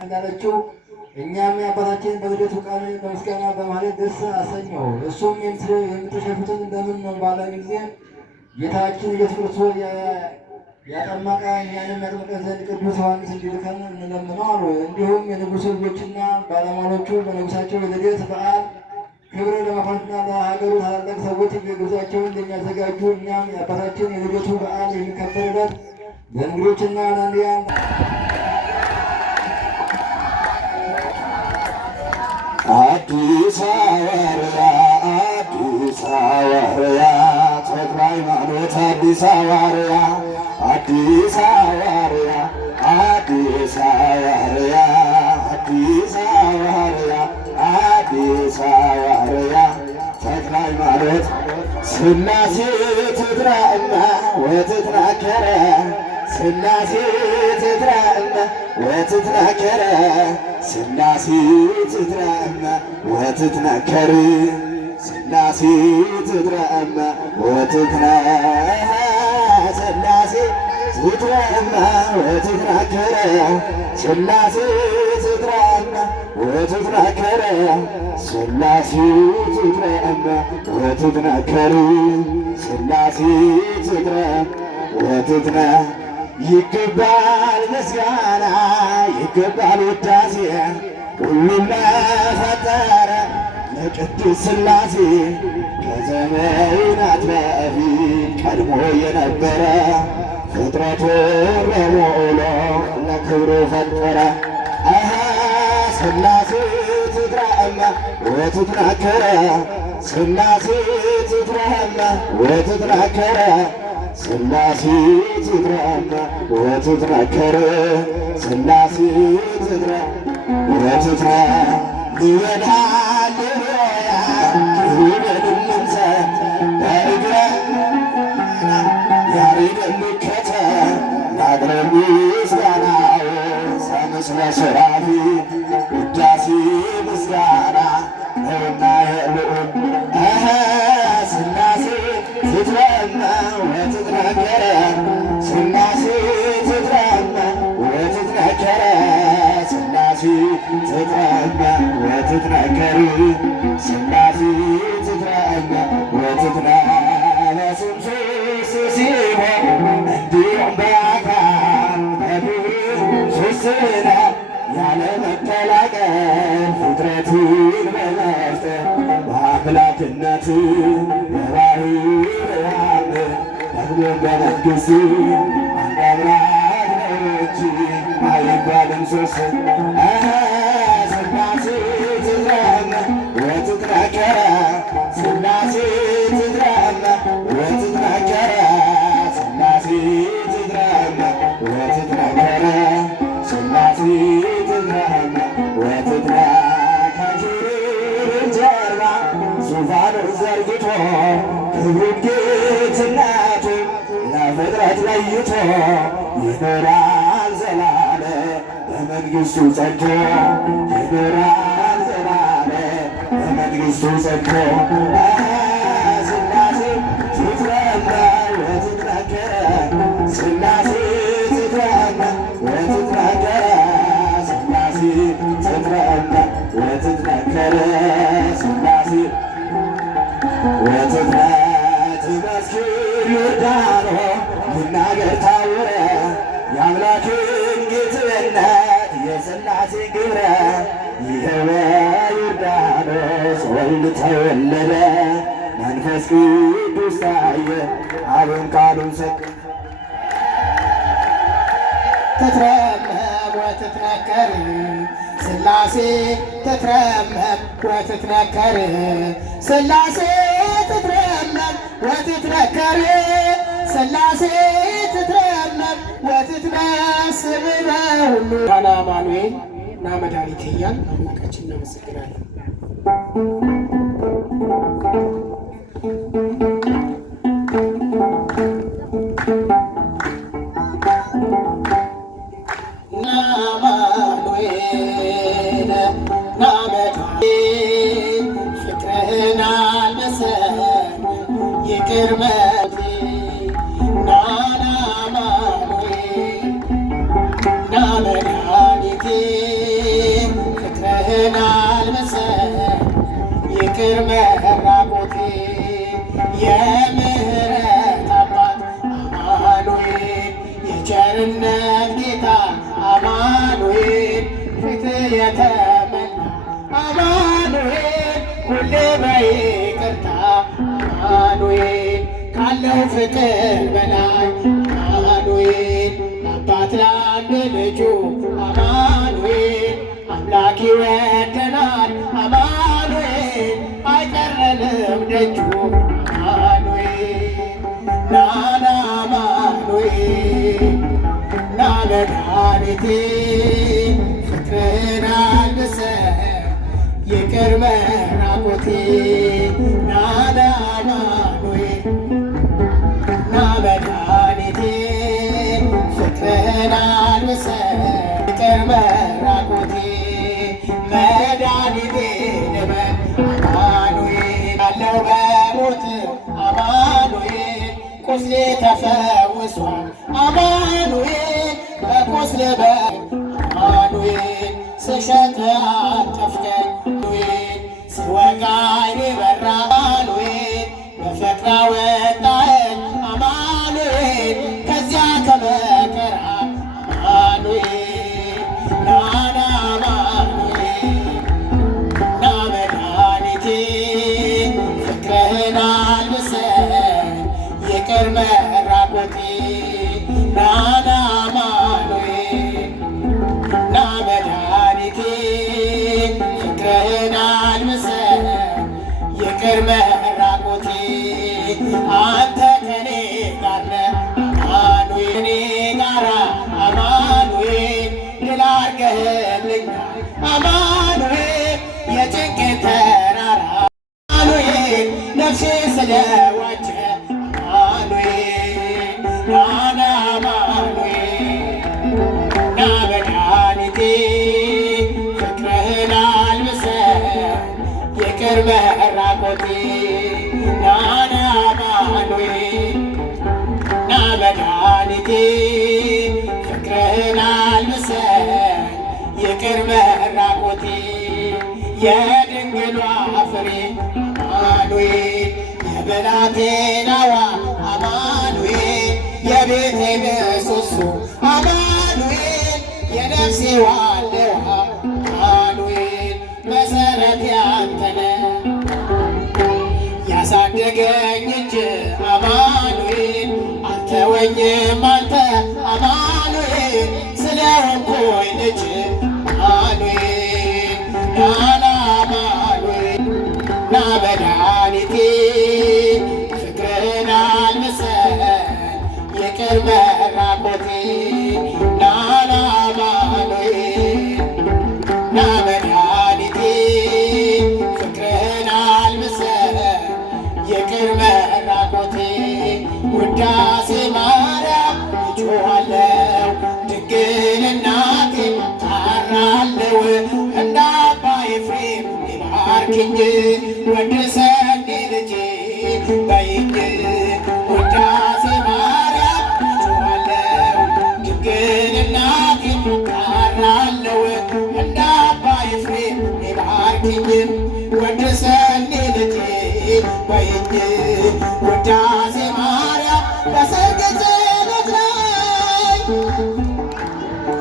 እንዳለችው እኛም የአባታችን በልደቱ ቃል በምስጋና በማለት ደስ አሰኘው። እሱም የምትሸሹትን እንደምን ባለ ጊዜ ጌታችን ኢየሱስ ክርስቶስ ያጠመቀ እኛንም ያጥምቀን ዘንድ ቅዱስ ዮሐንስ እንዲልከን እንለምነው አሉ። እንዲሁም የንጉሡ ልጆችና ባለሟሎቹ በንጉሣቸው የልደት በዓል ክብር ለመኳንንትና ለሀገሩ ታላላቅ ሰዎች ጉዟቸውን እንደሚያዘጋጁ እኛም የአባታችን የልደቱ በዓል የሚከበርበት ለእንግዶችና ለእንግዳን አዲስ ሐዋርያ አዲስ ሐዋርያ ተክለ ሃይማኖት አዲስ ሐዋርያ አዲስ ሐዋርያ አዲስ ሐዋርያ አዲስ ሐዋርያ አዲስ ሐዋርያ ተክለ ሃይማኖት ሥላሴ ትድራእና ወትትናከረ ሥላሴ ትድራእና ወትትናከረ ሥላሴ ትድራእና ወትትናከረ ሥላሴ ትድራእና ወትትናከረ ሥላሴ ትድራእና ወትትናከረ ሥላሴ ትድራእና ወትትናከረ ሥላሴ ትድራእና ወትትናከረ ሥላሴ ትድራእና ወትትና ይገባል ምስጋና ይገባል ውዳሴ ሁሉም ለፈጠረ ለቅዱስ ሥላሴ ከዘመናት በፊት ቀድሞ የነበረ ፍጥረቱን ለሞሎ ለክብሩ ፈጠረ። ሥላሴ ትድራእና ወትትናከረ ሥላሴ ትድራእና ወትትናከረ ሥላሴ ትድራእና ወትትናከረ ሥላሴ ትድራእና ወትትናከረ ልበል ሃሌሉያ ክብር ልንሰጥ በእግረ ያሬድ እንከተል ናቅርብ ምስጋናው ሰምስለ ሰራፊ ውዳሴ ምስጋና ነውና የልዑል ሥላሴ ትድራእና ወትትናከረ ሥላሴ ትድራእና ወትትናከረ ሥላሴ ትድራእና ወትትናከረ ሥላሴ ትድራእና ወትትናከረ በስም ሦስት ሲሆን እንዲሁም በአካል በግብር ሦስት ነው ያለ መቀላቀል ፍጥረትን በመፍጠር በአምላክነት በባሕርይ ደግሞ በመንግሥት አንድ አምላክ ነው እንጂ አይባልም ሦስት። ሥላሴ ትድራእና ወትትናከረ ሥላሴ ትድራእና ወትትናከረ ሥላሴ ትድራእና ወትትናከረ ሥላሴ ትድራእና ወትትናከረ ጀርባ ዙፋኑን ዘርግቶ ክብሩን ጌትነቱን ለፍጥረት ለይቶ ይኖራል ዘላለም በመንግሥቱ ጸንቶ ይኖራል ዘላለም በመንግሥቱ ጸንቶ። ሥላሴ ትድራእና ወትትናከረ ሥላሴ ትድራእና ወትትናከረ ሥላሴ ትድራእና ወትትናከረ ሥላሴ ወትትናከረ ትመስክር ዮርዳኖስ ይናገር ታውረ የአምላክን ጌትነት የሥላሴን ግብረ ይኸው በዮርዳኖስ ወልድ ተወለደ መንፈስ ቅዱስ ታየ አብን ቃሉን ሰጠ። ትትረመም ወትትናከር ሥላሴ ትትረመም ወትትናከር ሥላሴ ትትረመም ወትትናከር ሥላሴ ትትረመም ወትትናስብ በሁሉ ቃና አማኑኤል እና መድኃኒቴ እያልን አምላካችን እናመሰግናለን። ይቅር መቴ ናና አማኑኤል ና መድኃኒቴ ፍቅርህን አልብሰኝ ይቅር መራቆቴ የምህረት አባት አማኑኤል የቸርነት ጌታ አማኑኤል ፊትህ የተመላ አማኑኤል ሁሌ በይቅርታ አማኑኤል ካለው ፍቅር በላይ አማኑኤል አባት ለአንድ ልጁ አማኑኤል አምላክ ይወደናል አማኑኤል አይቀረንም ደጁ አማኑኤል ናና አማኑኤል ና መድኃኒቴ ፍቅርህን አልብሰኝ ይቅር መራቆቴ ናና አማኑኤል ና መድኃኒቴ ፍቅርህን አልብሰኝ ይቅር መራቆቴ መድኃኒቴ ልበል አማኑኤል አለው በሞት አማኑኤል ቁስሌ ተፈውሷል አማኑኤል በቁስል አማኑኤል ስሸት አቀፍከኝ አማኑኤል ስወጋኝ በራ አማኑኤል በፍቅር አወጣኸኝ አማኑኤል ከዚያ ከመከራ አማኑኤል ናና አማኑኤል ና መድኃኒቴ ፍቅርህን አልብሰኝ ይቅር መራቆቴ ናና አማኑኤል ና መድኃኒቴ ፍቅርህን አልብሰኝ ይቅር መራቆቴ አንተ ከኔ ጋር ነህ አማኑኤል ከኔ ጋራ አማኑኤል ድል አድርገህልኛል አማኑኤል የጭንቄን ተራራ አማኑኤል ነፍሴ ስለዋጀ አማኑኤል ናና አማኑኤል ና መድኃኒቴ ፍቅርህን አልብሰኝ ይቅር መራቆቴ ናና አማኑኤል ና መድኃኒቴ ፍቅርህን አልብሰኝ ይቅር መራቆቴ የድንግሏ ፍሬ አማኑኤል የብላቴናዋ አማኑኤል የቤቴ ምሰሶ አማኑኤል የነፍሴ ዋልዋ አማኑኤል መሰረት ያንተነ ያሳደገኝ እጅ አማኑኤል አልተወኝም አንተ አማኑኤል ስለሆንኩኝ ልጅ አማኑኤል ናና አማኑኤል ና መድኃኒቴ ፍቅርህን አልብሰኝ ይቅር መራቆቴ ናና አማኑኤል ና መድኃኒቴ ፍቅርህን አልብሰኝ ይቅር መራቆቴ ውዳሴ ማርያም እጮኻለሁ ድንግል እናቴ ታራለሁ እንደ አባ ኤፍሬም ይባርክኝ ወድሰኝ ልጄ በይኝ ውዳሴ ማርያም እጮኻለሁ ድንግል እናቴ ታራለሁ እንደ አባ ኤፍሬም ይባርክኝ ወድሰኝ ልጄ በይኝ ውዳሴ ማርያም በሰርክ ጸሎት ላይ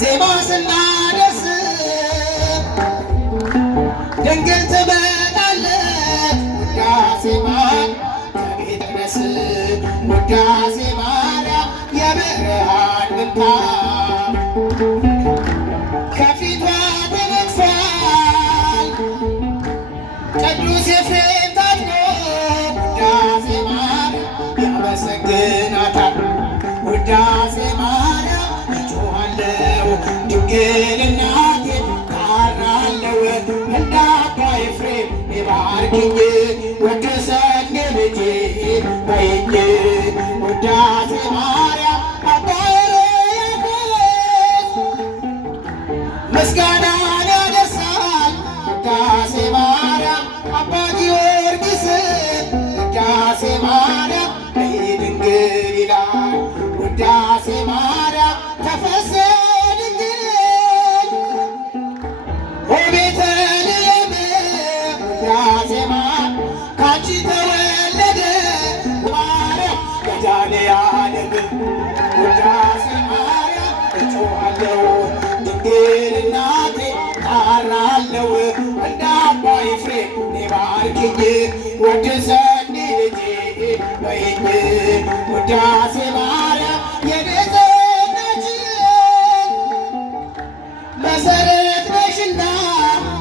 ዜማ ስናደርስ ድንግል ትመጣለች ውዳሴ ማርያም ከቤተ መቅደስ ውዳሴ ማርያም የብርሃን ምንጣፍ ከፊቷ ተነጥፏል ቅዱስ ኤፍሬም ታጥቆ ውዳሴ ማርያም ያመሰግናታል ውዳሴ ማርያም እጮኻለሁ ድንግል እናቴ ታራለሁ እንደ አባ ኤፍሬም ይባርክኝ ወድሰኝ ልጄ በይኝ ውዳሴ ማርያም አባ ሕርያቆስ ምስጋናን ያደርሳል ውዳሴ ማርያም አባ ጊዮርጊስ ውዳሴ ማርያም ተፈሰድኝ በቤተልሔም ውዳሴ ማርያም ካንቺ ተወለደ ማርያም መድኃኔዓለም ውዳሴ ማርያም እጮኻለሁ ድንግል እናቴ ጣራለሁ እንደ አባ ኤፍሬም ባርኪኝ ወድሰኒ ልጄ በይኝ ውዳሴ ማርያም የቤተናችን መሰረት ነሽና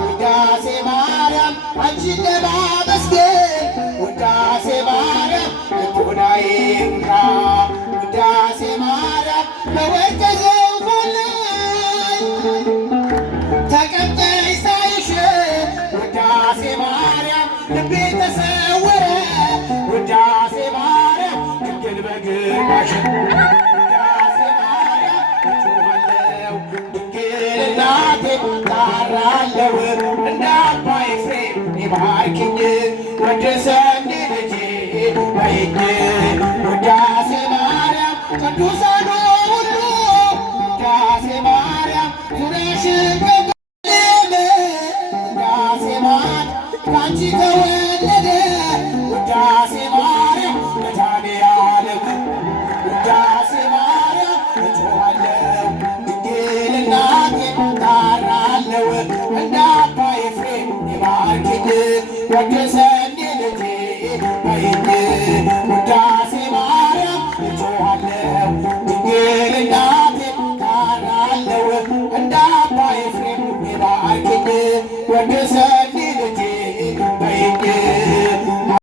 ውዳሴ ማርያም አንቺን ለማመስገን ውዳሴ ማርያም ልቦናዬ ይምራ ውዳሴ ማርያም በወርቀ ዘውፋን ላይ ተቀምጠሽ ሳይሽ ውዳሴ ማርያም ልቤ ተሰወረ ውዳሴ ማርያም ድንግል በግርማሽ ውዳሴ ማርያም እጮኻለሁ ድንግል እናቴ ጣራለሁ እንደ አባ ኤፍሬም ባርኪኝ ወድሰኒ ልጄ በይኝ ውዳሴ ማርያም ቅዱሳኑ ሁሉ ውዳሴ ማርያም ዙሪያሽን ውዳሴ ማርያም ካንቺ ተወለደ ውዳሴ ማርያም መድኃኔዓለም ውዳሴ ማርያም እጮኻለሁ ድንግል እናቴ ጣራለሁ እንደ አባ ኤፍሬም ባርኪኝ ወድሰኒ ልጄ በይኝ ውዳሴ ማርያም እጮኻለሁ ድንግል እናቴ ጣራለሁ እንደ አባ ኤፍሬም ባርኪኝ ወድሰኒ